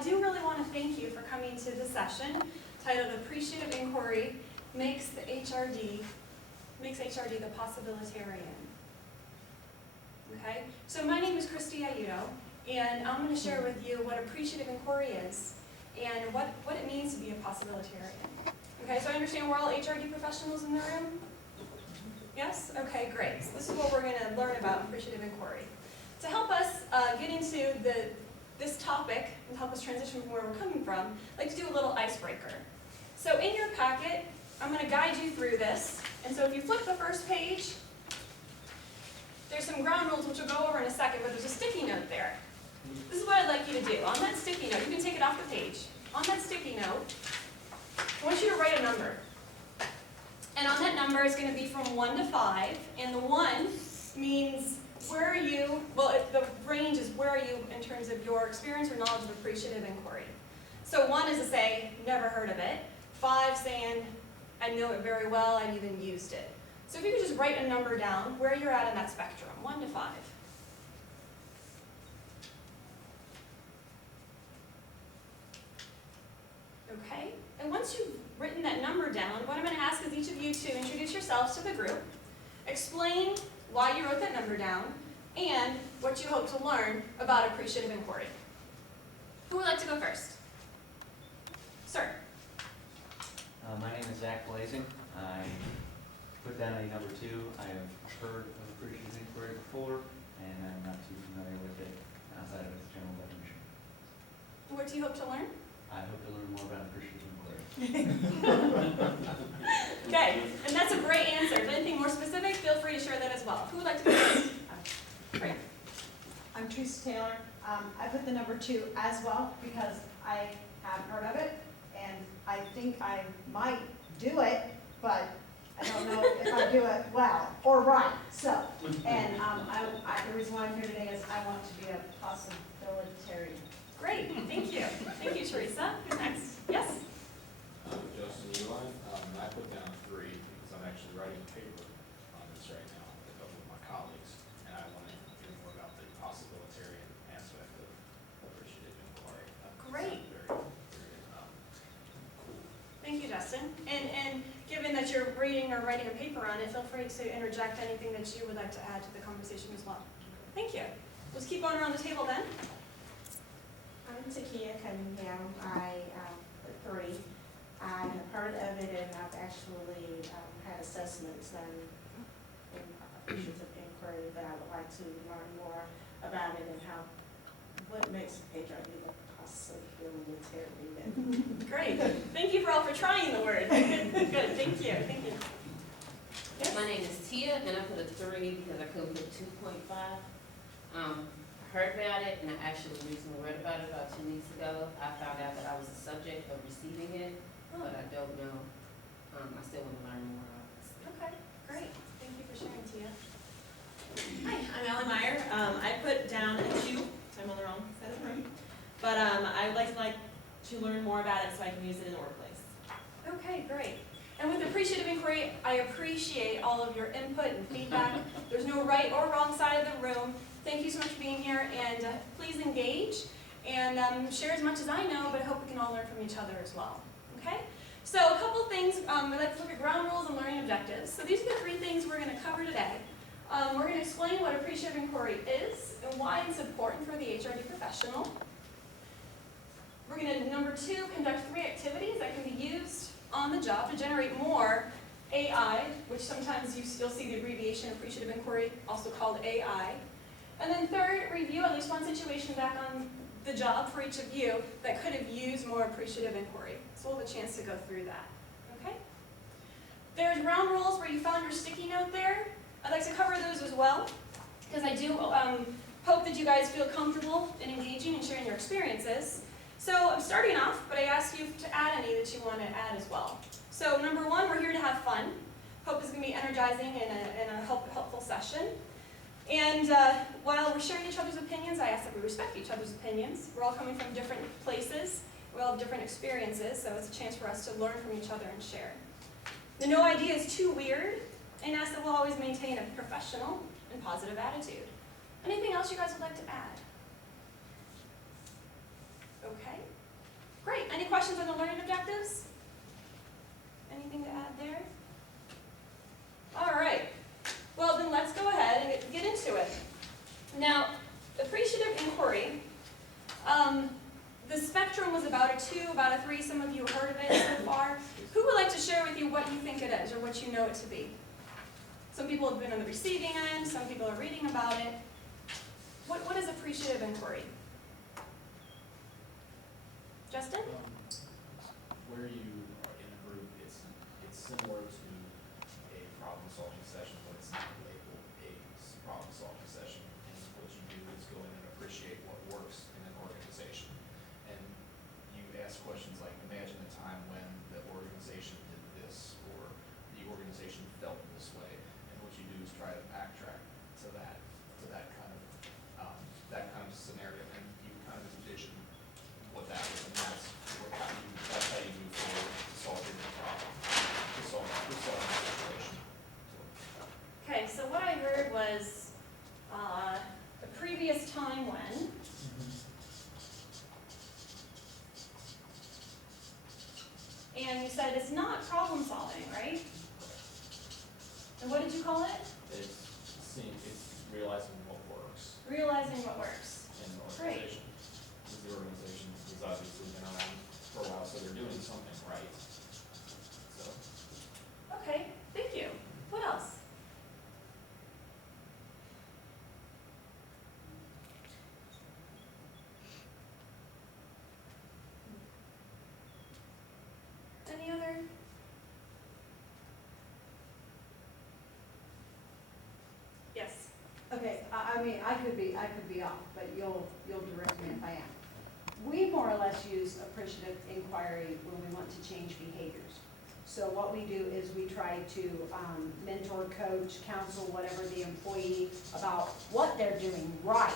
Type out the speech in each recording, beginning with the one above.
I do really want to thank you for coming to this session titled Appreciative Inquiry makes HRD the Possibilitarian. Okay, so my name is Christy Ayudo, and I'm going to share with you what appreciative inquiry is and what it means to be a possibilitarian. Okay, so I understand we're all HRD professionals in the room? Yes? Okay, great. So this is what we're going to learn about appreciative inquiry. To help us get into this topic and help us transition from where we're coming from, I'd like to do a little icebreaker. So in your packet, I'm going to guide you through this. And so if you flip the first page, there's some ground rules which we'll go over in a second, but there's a sticky note there. This is what I'd like you to do. On that sticky note, you can take it off the page. On that sticky note, I want you to write a number. And on that number is going to be from 1 to 5. And the 1 means where are you, well, the range is where are you in terms of your experience or knowledge of appreciative inquiry. So 1 is to say, never heard of it. 5 saying, I know it very well, I've even used it. So if you could just write a number down where you're at in that spectrum, 1 to 5. Okay, and once you've written that number down, what I'm going to ask is each of you to introduce yourselves to the group, explain why you wrote that number down, and what you hope to learn about appreciative inquiry. Who would like to go first? Sir. My name is Zach Blazing. I put down a number 2. I have heard of appreciative inquiry before, and I'm not too familiar with it outside of its general definition. What do you hope to learn? I hope to learn more about appreciative inquiry. Okay, and that's a great answer. If anything more specific, feel free to share that as well. Who would like to go first? Great. I'm Teresa Taylor. I put the number 2 as well because I have heard of it, and I think I might do it, but I don't know if I do it well or right. So, and the reason why I'm here today is I want to be a possibilitarian. Great, thank you. Thank you, Teresa. Who's next? Yes? Justin Eli. I put down 3 because I'm actually writing a paper on this right now with a couple of my colleagues, and I want to hear more about the possibilitarian aspect of appreciative inquiry. Great. Very cool. Thank you, Justin. And given that you're reading or writing a paper on it, feel free to interject anything that you would like to add to the conversation as well. Thank you. Let's keep going around the table then. I'm Takia Cunningham. I put 3. I have heard of it, and I've actually had assessments done in appreciative inquiry, but I would like to learn more about it and what makes HRD a possibilitarian. Great. Thank you for trying the word. Good. Thank you. Thank you. Yes? My name is Tia, and I put a 3 because I couldn't put 2.5. I heard about it, and I actually recently read about it about 2 weeks ago. I found out that I was the subject of receiving it, but I don't know. I still want to learn more about this. Okay, great. Thank you for sharing, Tia. Hi, I'm Allie Meyer. I put down a 2. So I'm on the wrong side of the room. But I would like to learn more about it so I can use it in the workplace. Okay, great. And with appreciative inquiry, I appreciate all of your input and feedback. There's no right or wrong side of the room. Thank you so much for being here, and please engage and share as much as I know, but I hope we can all learn from each other as well. Okay? So a couple things, we'd like to look at ground rules and learning objectives. So these are the 3 things we're going to cover today. We're going to explain what appreciative inquiry is and why it's important for the HRD professional. We're going to, number 2, conduct 3 activities that can be used on the job to generate more AI, which sometimes you'll see the abbreviation appreciative inquiry, also called AI. And then 3rd, review at least one situation back on the job for each of you that could have used more appreciative inquiry. So we'll have a chance to go through that. Okay? There's ground rules where you found your sticky note there. I'd like to cover those as well, because I do hope that you guys feel comfortable in engaging and sharing your experiences. So I'm starting off, but I ask you to add any that you want to add as well. So number 1, we're here to have fun. Hope it's going to be energizing and a helpful session. And while we're sharing each other's opinions, I ask that we respect each other's opinions. We're all coming from different places. We all have different experiences, so it's a chance for us to learn from each other and share. The no idea is too weird, and ask that we'll always maintain a professional and positive attitude. Anything else you guys would like to add? Okay. Great, any questions on the learning objectives? Anything to add there? All right, well then let's go ahead and get into it. Now, appreciative inquiry, the spectrum was about a 2, about a 3, some of you have heard of it so far. Who would like to share with you what you think it is or what you know it to be? Some people have been on the receiving end, some people are reading about it. What is appreciative inquiry? Justin? Where you are in a group, it's similar to a problem-solving session, but it's not labeled a problem-solving session. And what you do is go in and appreciate what works in an organization. And you ask questions like, imagine a time when the organization did this, or the organization felt this way. And what you do is try to backtrack to that kind of scenario, and you kind of envision what that is, and that's how you move forward to solving the problem, to solving the situation. Okay, so what I heard was a previous time when. And you said it's not problem solving, right? And what did you call it? It's realizing what works Realizing what works. in the Great. organization. Because the organization has obviously been around for a while, so they're doing something right. So, Okay, thank you. What else? Any other? Yes. Okay, I mean, I could be off, but you'll direct me if I am. We more or less use appreciative inquiry when we want to change behaviors. So what we do is we try to mentor, coach, counsel, whatever the employee about what they're doing right.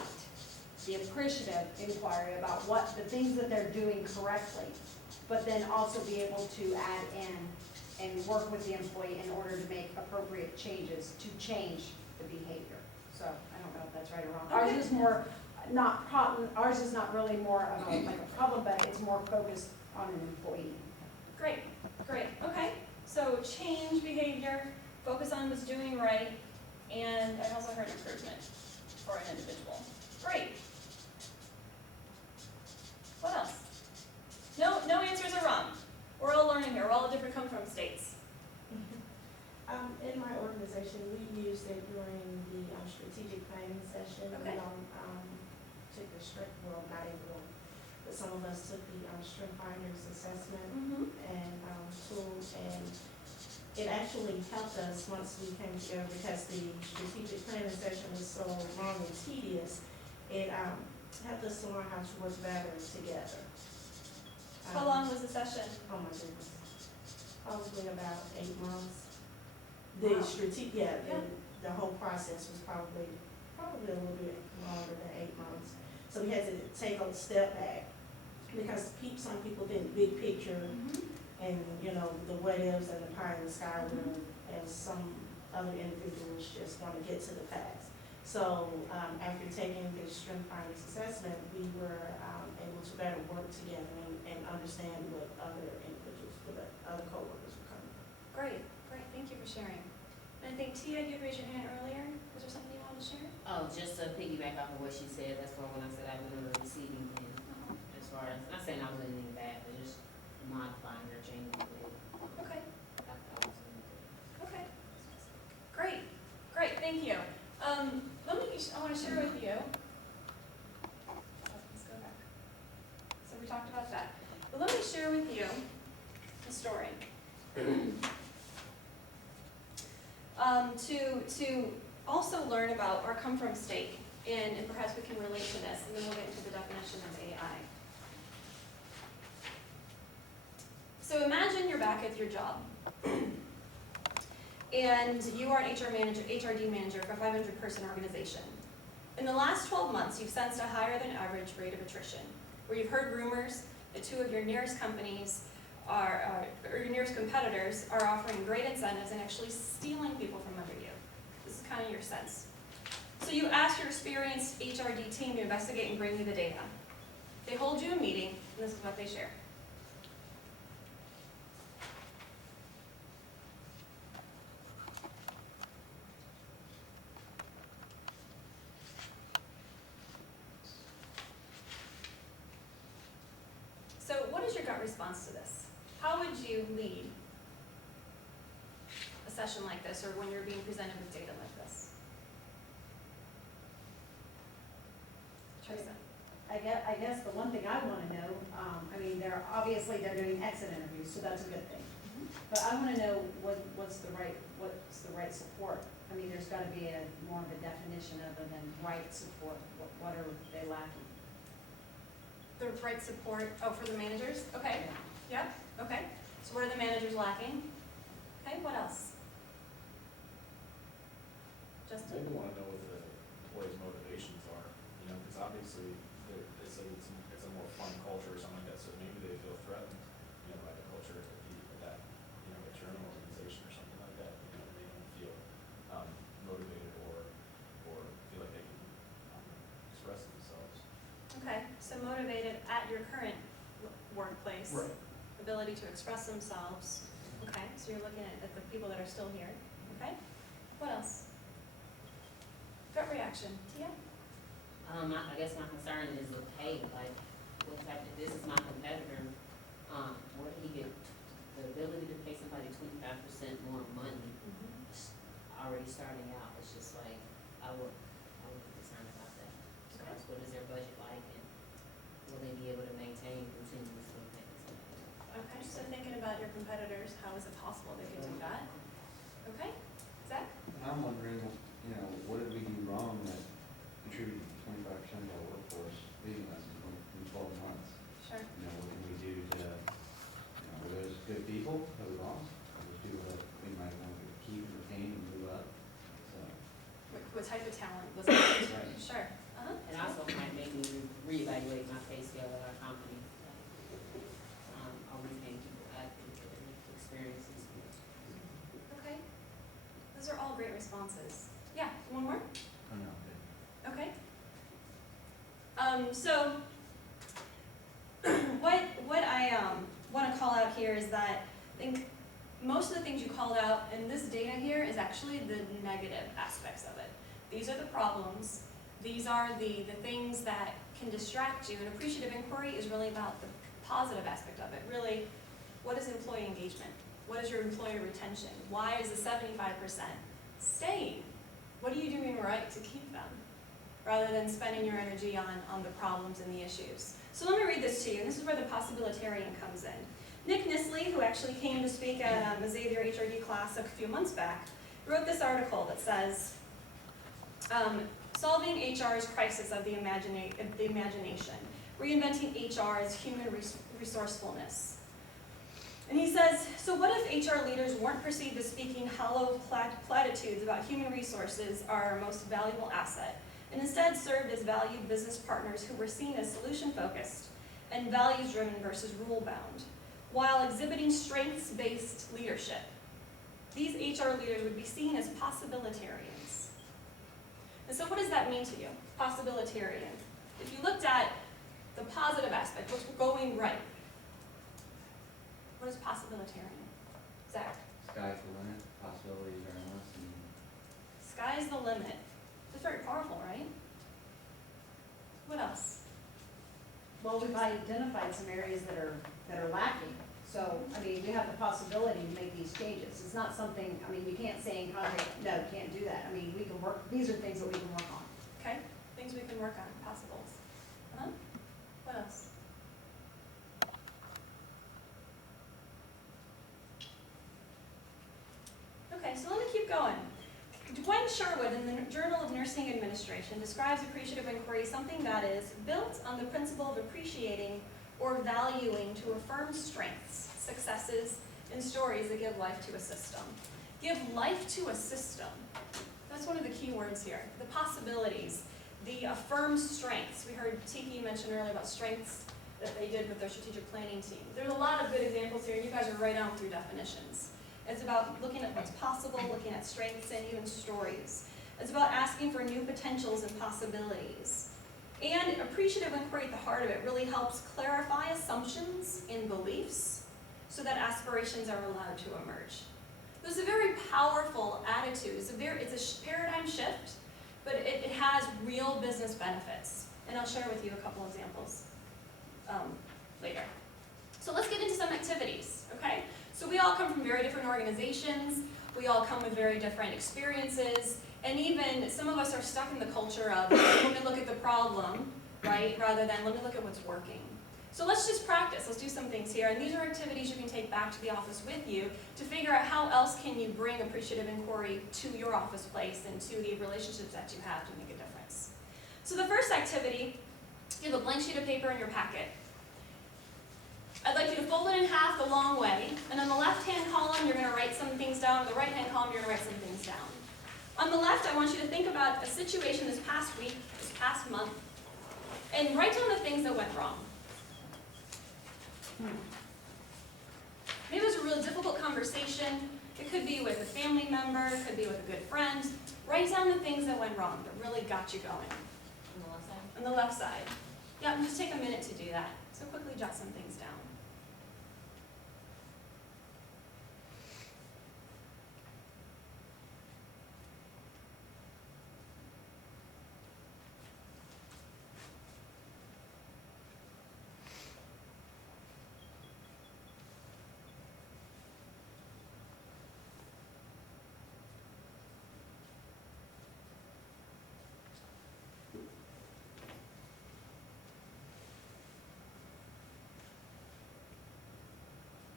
The appreciative inquiry about what the things that they're doing correctly, but then also be able to add in and work with the employee in order to make appropriate changes to change the behavior. So I don't know if that's right or wrong. Okay. Ours is more not problem. Ours is not really more of a, like a problem, but it's more focused on an employee. Great, great, okay. So change behavior, focus on what's doing right, and I also heard improvement for an individual. Great. What else? No answers are wrong. We're all learning here. We're all at different come-from states. In my organization, we used it during the strategic planning session. Okay. We took the strength, well, not everyone, but some of us took the strength finders assessment and tools, and it actually helped us once we came together because the strategic planning session was so long and tedious. It helped us to learn how to work better together. How long was the session? Oh my goodness, probably about 8 months. Wow. The whole process was probably a little bit longer than 8 months. So we had to take a step back because some people think big picture and, the what ifs and the pie in the sky were, and some other individuals just want to get to the facts. So after taking the strength finders assessment, we were able to better work together and understand what other individuals, what other coworkers were coming from. Great, great. Thank you for sharing. And I think Tia, you raised your hand earlier. Was there something you wanted to share? Oh, just to piggyback off of what she said, that's why when I said I was in the receiving end, as far as, not saying I was anything bad, but just modifying or changing the way Okay, I was in it. okay. Great, great. Thank you. I want to share with you. Let's go back. So we talked about that. But let me share with you a story. To also learn about our come from state, and perhaps we can relate to this, and then we'll get into the definition of AI. So imagine you're back at your job, and you are an HRD manager for a 500-person organization. In the last 12 months, you've sensed a higher than average rate of attrition, where you've heard rumors that 2 of your nearest companies or your nearest competitors are offering great incentives and actually stealing people from under you. This is kind of your sense. So you ask your experienced HRD team to investigate and bring you the data. They hold you a meeting, and this is what they share. is your gut response to this? How would you lead a session like this, or when you're being presented with data like this? Teresa? I guess the one thing I wanna know, I mean, they're doing exit interviews, so that's a good thing. But I wanna know what's the right support? I mean, there's gotta be more of a definition other than right support. What are they lacking? The right support, for the managers? Okay, yep, okay. So what are the managers lacking? Okay, what else? Justin? Maybe wanna know what the employees' motivations are, you know, because obviously, they say it's a more fun culture or something like that, so maybe they feel threatened, you know, by the culture at that, you know, at your own organization or something like that, you know, they don't feel, motivated or feel like they can, express themselves. Okay, so motivated at your current workplace. Right. Ability to express themselves. Okay, so you're looking at the people that are still here. Okay, what else? Gut reaction, Tia? I guess my concern is the pay, like, what type of, this is my competitor, where he get the ability to pay somebody 25% more money, already starting out, it's just like, I would be concerned about that. So Okay. what is their budget like, and will they be able to maintain continuously paying somebody? Okay, so thinking about your competitors, how is it possible they could do that? Okay, Zach? I'm wondering, you know, what did we do wrong that contributed to 25% of our workforce leaving us in 12 months? Sure. You know, what can we do to, you know, were those good people that we lost? Or those people that we might want to keep and retain and move up? So, What type of talent was it? right. Sure. And also might make me reevaluate my pay scale at our company. Are we paying people adequately for their experiences? Okay. Those are all great responses. Yeah, one more? Oh, no, good. Okay. So what I want to call out here is that I think most of the things you called out in this data here is actually the negative aspects of it. These are the problems. These are the things that can distract you. And appreciative inquiry is really about the positive aspect of it. Really, what is employee engagement? What is your employee retention? Why is the 75% staying? What are you doing right to keep them? Rather than spending your energy on the problems and the issues. So let me read this to you, and this is where the Possibilitarian comes in. Nick Nisley, who actually came to speak at a Xavier HRD class a few months back, wrote this article that says, Solving HR's Crisis of the Imagination, Reinventing HR's Human Resourcefulness. And he says, so what if HR leaders weren't perceived as speaking hollow platitudes about human resources are our most valuable asset, and instead served as valued business partners who were seen as solution-focused and values-driven versus rule-bound, while exhibiting strengths-based leadership? These HR leaders would be seen as possibilitarians. And so what does that mean to you, possibilitarian? If you looked at the positive aspect, what's going right, what is possibilitarian? Zach? Sky's the limit, possibilities are endless, and Sky's the limit. It's very powerful, right? What else? Well, we've identified some areas that are lacking. So, I mean, we have the possibility to make these changes. It's not something, I mean, you can't say in concrete, no, you can't do that. I mean, we can work, these are things that we can work on. Okay, things we can work on, possibles. What else? Okay, so let me keep going. Gwen Sherwood in the Journal of Nursing Administration describes appreciative inquiry, something that is built on the principle of appreciating or valuing to affirm strengths, successes, and stories that give life to a system. Give life to a system. That's one of the key words here. The possibilities, the affirmed strengths. We heard Tiki mention earlier about strengths that they did with their strategic planning team. There's a lot of good examples here. You guys are right on with your definitions. It's about looking at what's possible, looking at strengths and even stories. It's about asking for new potentials and possibilities. And appreciative inquiry at the heart of it really helps clarify assumptions and beliefs so that aspirations are allowed to emerge. This is a very powerful attitude. It's a paradigm shift, but it has real business benefits. And I'll share with you a couple examples later. So let's get into some activities, okay? So we all come from very different organizations, we all come with very different experiences, and even some of us are stuck in the culture of, let me look at the problem, right, rather than let me look at what's working. So let's just practice, let's do some things here, and these are activities you can take back to the office with you to figure out how else can you bring appreciative inquiry to your office place and to the relationships that you have to make a difference. So the first activity, you have a blank sheet of paper in your packet. I'd like you to fold it in half the long way, and on the left-hand column, you're going to write some things down, on the right-hand column, you're going to write some things down. On the left, I want you to think about a situation this past week, this past month, and write down the things that went wrong. Maybe it was a really difficult conversation. It could be with a family member, it could be with a good friend. Write down the things that went wrong, that really got you going. On the left side? On the left side. Yeah, just take a minute to do that. So quickly jot some things down.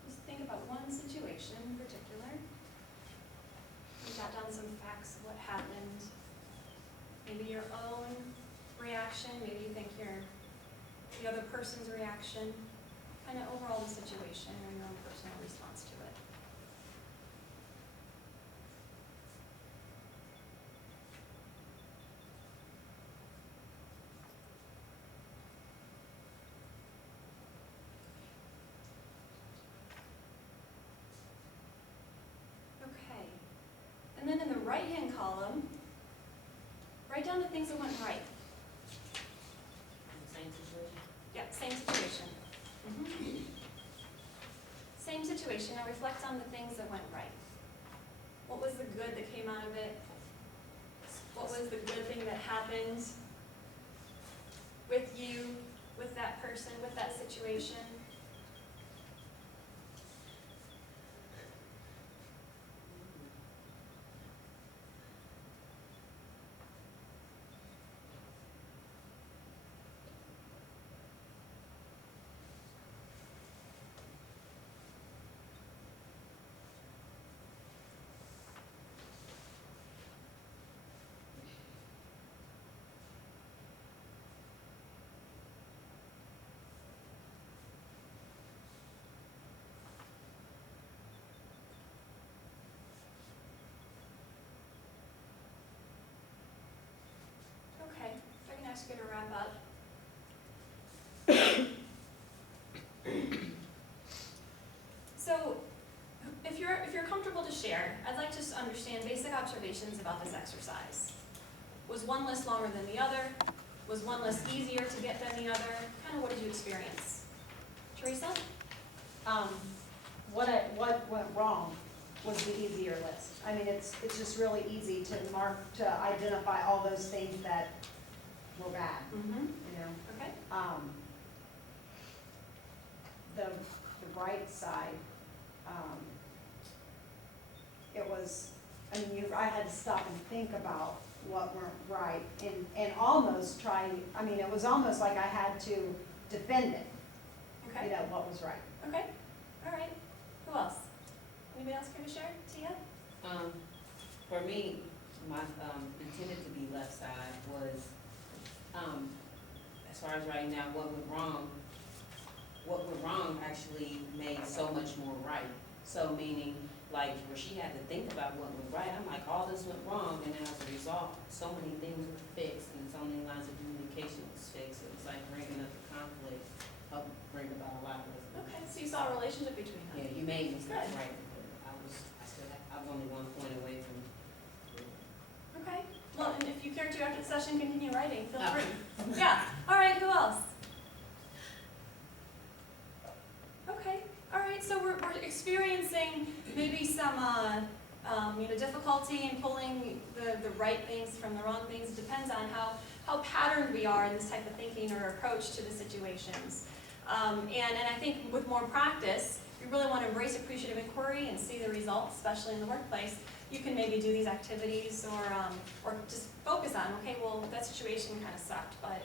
Just think about one situation in particular. Jot down some facts of what happened. Maybe your own reaction, maybe you think the other person's reaction. Kind of overall the situation or your own personal response to it. Okay. And then in the right-hand column, write down the things that went right. In the same situation? Yeah, same situation. Same situation, now reflect on the things that went right. What was the good that came out of it? What was the good thing that happened with you, with that person, with that situation? Okay, if I can ask you to wrap up. So, if you're comfortable to share, I'd like to just understand basic observations about this exercise. Was one list longer than the other? Was one list easier to get than the other? Kind of what did you experience? Teresa? What went wrong was the easier list. I mean, it's just really easy to identify all those things that were bad, Mm-hmm. you know? Okay. The right side, it was, I mean, I had to stop and think about what weren't right and almost try, I mean, it was almost like I had to defend it, you Okay. know, what was right. Okay. All right. Who else? Anybody else care to share? Tia? For me, my intended to be left side was, as far as writing down what went wrong actually made so much more right. So meaning, like, where she had to think about what went right, I'm like, all this went wrong, and as a result, so many things were fixed, and so many lines of communication was fixed. It was like bringing up the conflict, helped bring about a lot of resolution. Okay. So you saw a relationship between them. Yeah, you made me start Good. writing, but I was only 1 point away from. Okay. Well, and if you care to after the session continue writing, feel Oh. free. Yeah. All right. Who else? Okay. All right. So we're experiencing maybe some difficulty in pulling the right things from the wrong things. It depends on how patterned we are in this type of thinking or approach to the situations. And I think with more practice, if you really want to embrace appreciative inquiry and see the results, especially in the workplace, you can maybe do these activities or just focus on, okay, well, that situation kind of sucked, but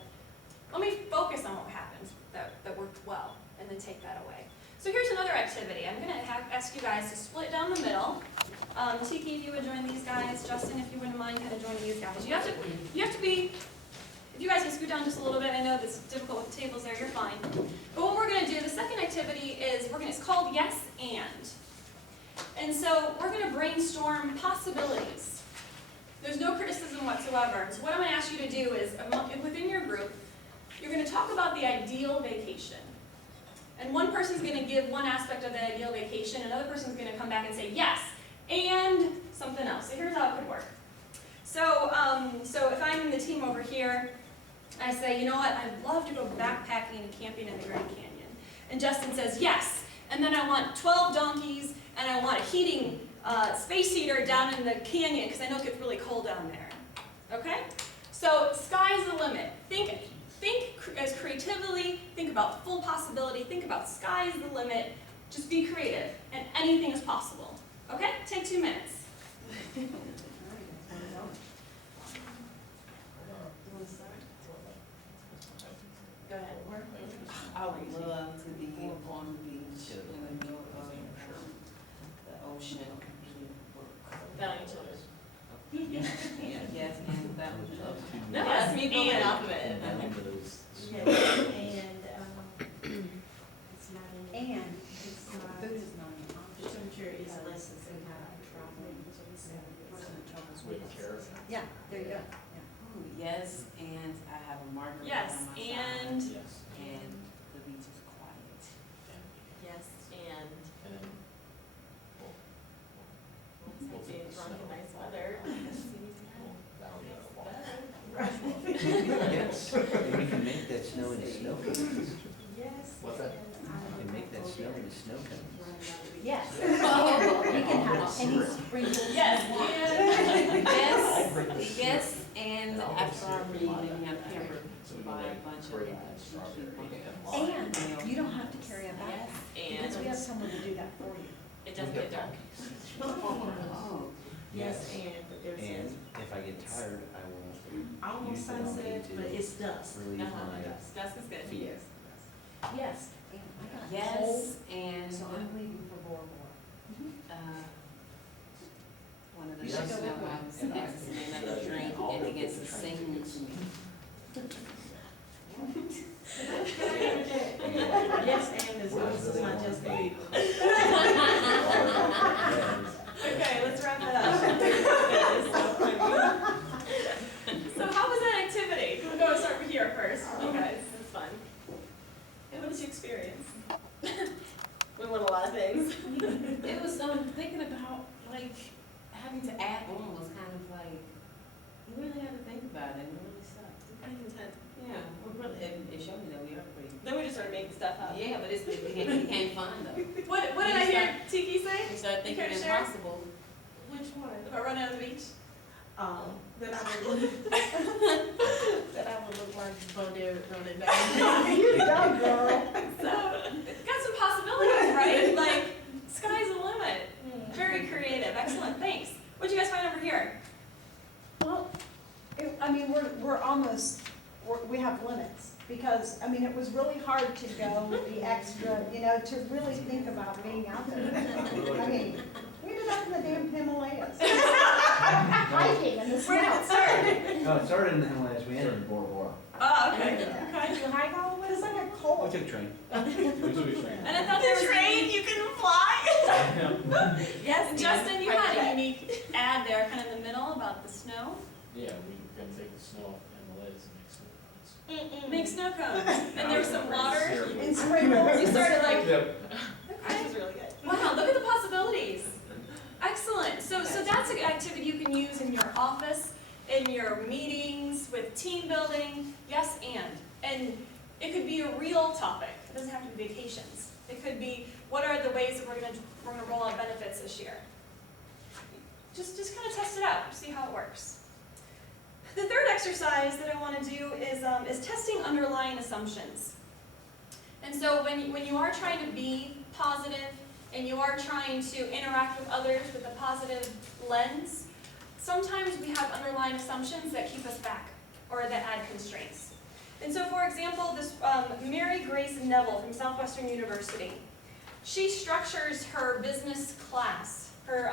let me focus on what happened that worked well, and then take that away. So here's another activity. I'm going to ask you guys to split down the middle. Tiki, if you would join these guys. Justin, if you wouldn't mind kind of joining these guys. You have to be, if you guys can scoot down just a little bit, I know it's difficult with the tables there, you're fine. But what we're going to do, the second activity is, it's called Yes and. And so we're going to brainstorm possibilities. There's no criticism whatsoever. So what I'm going to ask you to do is, within your group, you're going to talk about the ideal vacation. And one person's going to give one aspect of the ideal vacation, another person's going to come back and say yes, and something else. So here's how it could work. So if I'm the team over here, I say, you know what, I'd love to go backpacking and camping in the Grand Canyon. And Justin says yes, and then I want 12 donkeys, and I want a heating space heater down in the canyon, because I know it gets really cold down there. Okay? So sky's the limit. Think as creatively, think about full possibility, think about sky's the limit, just be creative, and anything is possible. Okay? Take 2 minutes. Go ahead. I would love to be on the beach in the middle of the ocean. Valuing children. Yes, and that would love to. No, that's me building off of it. It's not in. And It's not. food is not an option. Temperature is less than 7 traveling. With care. Yeah, there you go. Ooh, yes, and I have a margarita Yes, on my and side, Yes. and the beach is quiet. Yes, and And then, we'll it's take the drunk in snow. nice weather. That'll be a walk. Yes, and we can make that snow into snow cones. Yes. What's that? We can make that snow into snow cones. Yes. We can have any sprinkles. yes, and Yes, and after I read, maybe I'm pampered So we by can a make bunch of great cheap strawberry ones. And you don't have to carry a bag, because we have And someone to do that for you. it doesn't get dark. Oh, Yes, and, but there's. And if I get tired, I will Almost use the donkey sunset, but to it's dusk. relieve my Dusk is good. feet. Yes. And I got cold, yes, and so I'm leaving for Bora Bora. one of the You should snow go with cones me. mixes in another drink, and it gets to sing to me. Yes, and is also not just food. okay, let's wrap it up. So how was that activity? We'll go start with here first. You guys, It's fun. what did you experience? We won a lot of things. It was, thinking about, like, having to add on was kind of like, you really had to think about it, and it really sucked. Pretty content. Yeah, well, really, it showed me that we are pretty. Then we just started making stuff up. Yeah, but it became fun though. What did I hear Tiki say? We started thinking care to share? impossible. Which one? About running on the beach? That I would look, that I would look like Bo Derek running down. You go, girl. So, got some possibilities, right? Like, sky's the limit. Very creative, excellent, thanks. What'd you guys find over here? Well, we have limits, because, I mean, it was really hard to go the extra, to really think about being out there. I mean, we ended up in the damn Himalayas. Hiking in the Where did it snow. start? Oh, it started in the Himalayas, we We ended entered Bora Bora. Oh, okay. Did Okay. you hike all the way? It's like a We cold. took a train. We took a train. And I thought there was Train, you can fly. Yes, Justin, you had a unique ad there, kind of in the middle about the snow. Yeah, we can take the snow off the Himalayas and make snow cones. Make snow cones. And there's some water. In sprinkles. You started like, Yep. okay. was really good. Wow, look at the possibilities. Excellent. So that's an activity you can use in your office, in your meetings, with team building. Yes, and it could be a real topic. It doesn't have to be vacations. It could be, what are the ways that we're gonna roll out benefits this year? Just kind of test it out, see how it works. The third exercise that I want to do is testing underlying assumptions. And so when you are trying to be positive and you are trying to interact with others with a positive lens, sometimes we have underlying assumptions that keep us back or that add constraints. And so for example, this Mary Grace Neville from Southwestern University, she structures her business class, her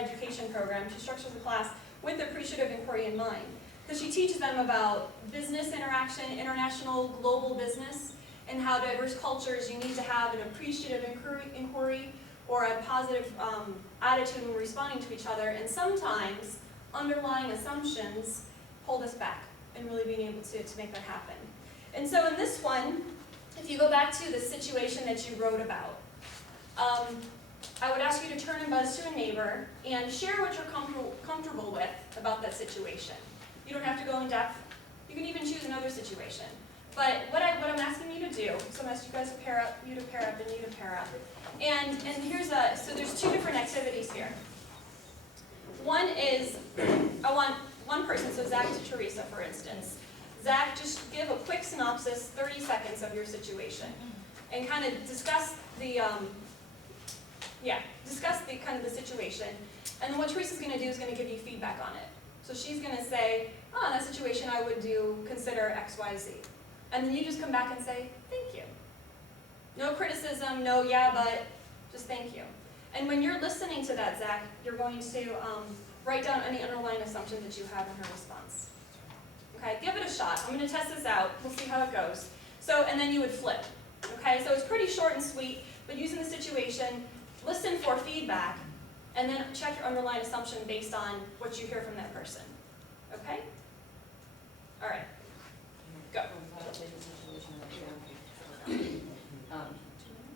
education program, she structures the class with appreciative inquiry in mind. Because she teaches them about business interaction, international, global business, and how diverse cultures you need to have an appreciative inquiry or a positive attitude when responding to each other. And sometimes underlying assumptions hold us back in really being able to make that happen. And so in this one, if you go back to the situation that you wrote about, I would ask you to turn and buzz to a neighbor and share what you're comfortable with about that situation. You don't have to go in depth. You can even choose another situation. But what I'm asking you to do, so I'm asking you guys to pair up, you to pair up, and you to pair up. And so there's two different activities here. One is, I want one person, so Zach to Teresa, for instance. Zach, just give a quick synopsis, 30 seconds of your situation, and kind of discuss the kind of the situation. And then what Teresa's going to do is going to give you feedback on it. So she's going to say, oh, in that situation I would consider X, Y, Z. And then you just come back and say, thank you. No criticism, no yeah, but just thank you. And when you're listening to that, Zach, you're going to write down any underlying assumptions that you have in her response. Okay, give it a shot. I'm going to test this out. We'll see how it goes. So, and then you would flip. Okay, so it's pretty short and sweet, but using the situation, listen for feedback, and then check your underlying assumption based on what you hear from that person. Okay? All right. Go. I'll take the situation right now.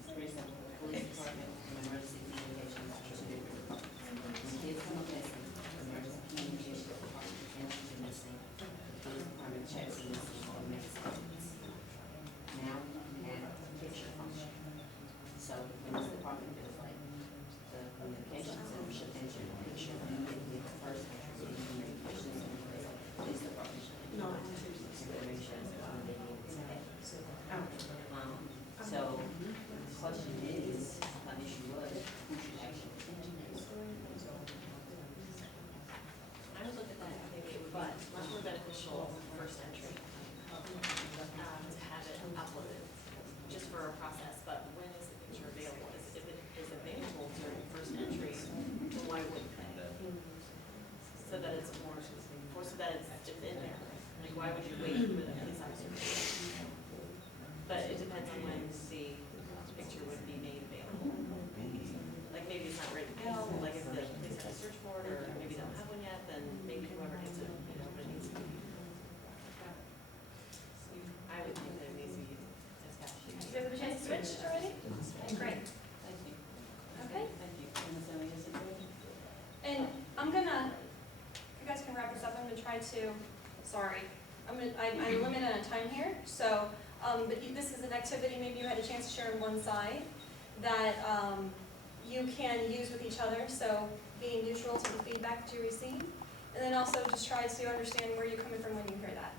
Police department and emergency communications are two different departments. When kids come up missing, emergency communications department answers the missing. The police department checks the missing or makes statements. Now we have a picture function. So when this department feels like the communication center should enter a picture, you get the first picture, so you can make pictures and the police department should enter information on the so the question is, my issue was, who should actually enter this? I would look at that, I think it would be much more beneficial first entry, to have it uploaded, just for a process, but when is the picture available? If it is available during first entry, then why wouldn't they? So that it's more, so that it's in there, like why would you wait for the police officer? But it depends on when the picture would be made available. Like maybe it's not ready to go, like if the police have to search for it, or maybe they don't have one yet, then maybe whoever needs it, but it needs to be. I would think that it needs to be as fast as you Do you have a chance to switch already? Great. Thank you. Okay. Thank you. Understanding your situation? And I'm gonna, you guys can wrap this up. I'm gonna try to, sorry. I'm limited on time here, so, but this is an activity maybe you had a chance to share on one side that you can use with each other, so being neutral to the feedback that you receive, and then also just try to understand where you're coming from when you hear that,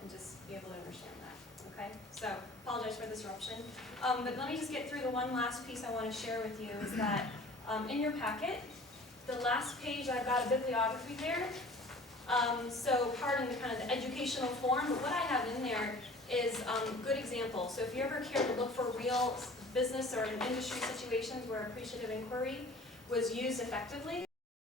and just be able to understand that, okay? So, apologize for the disruption. But let me just get through the one last piece I want to share with you is that in your packet, the last page I've got a bibliography there. So pardon the kind of the educational form, but what I have in there is good examples. So if you ever care to look for real business or industry situations where appreciative inquiry was used effectively,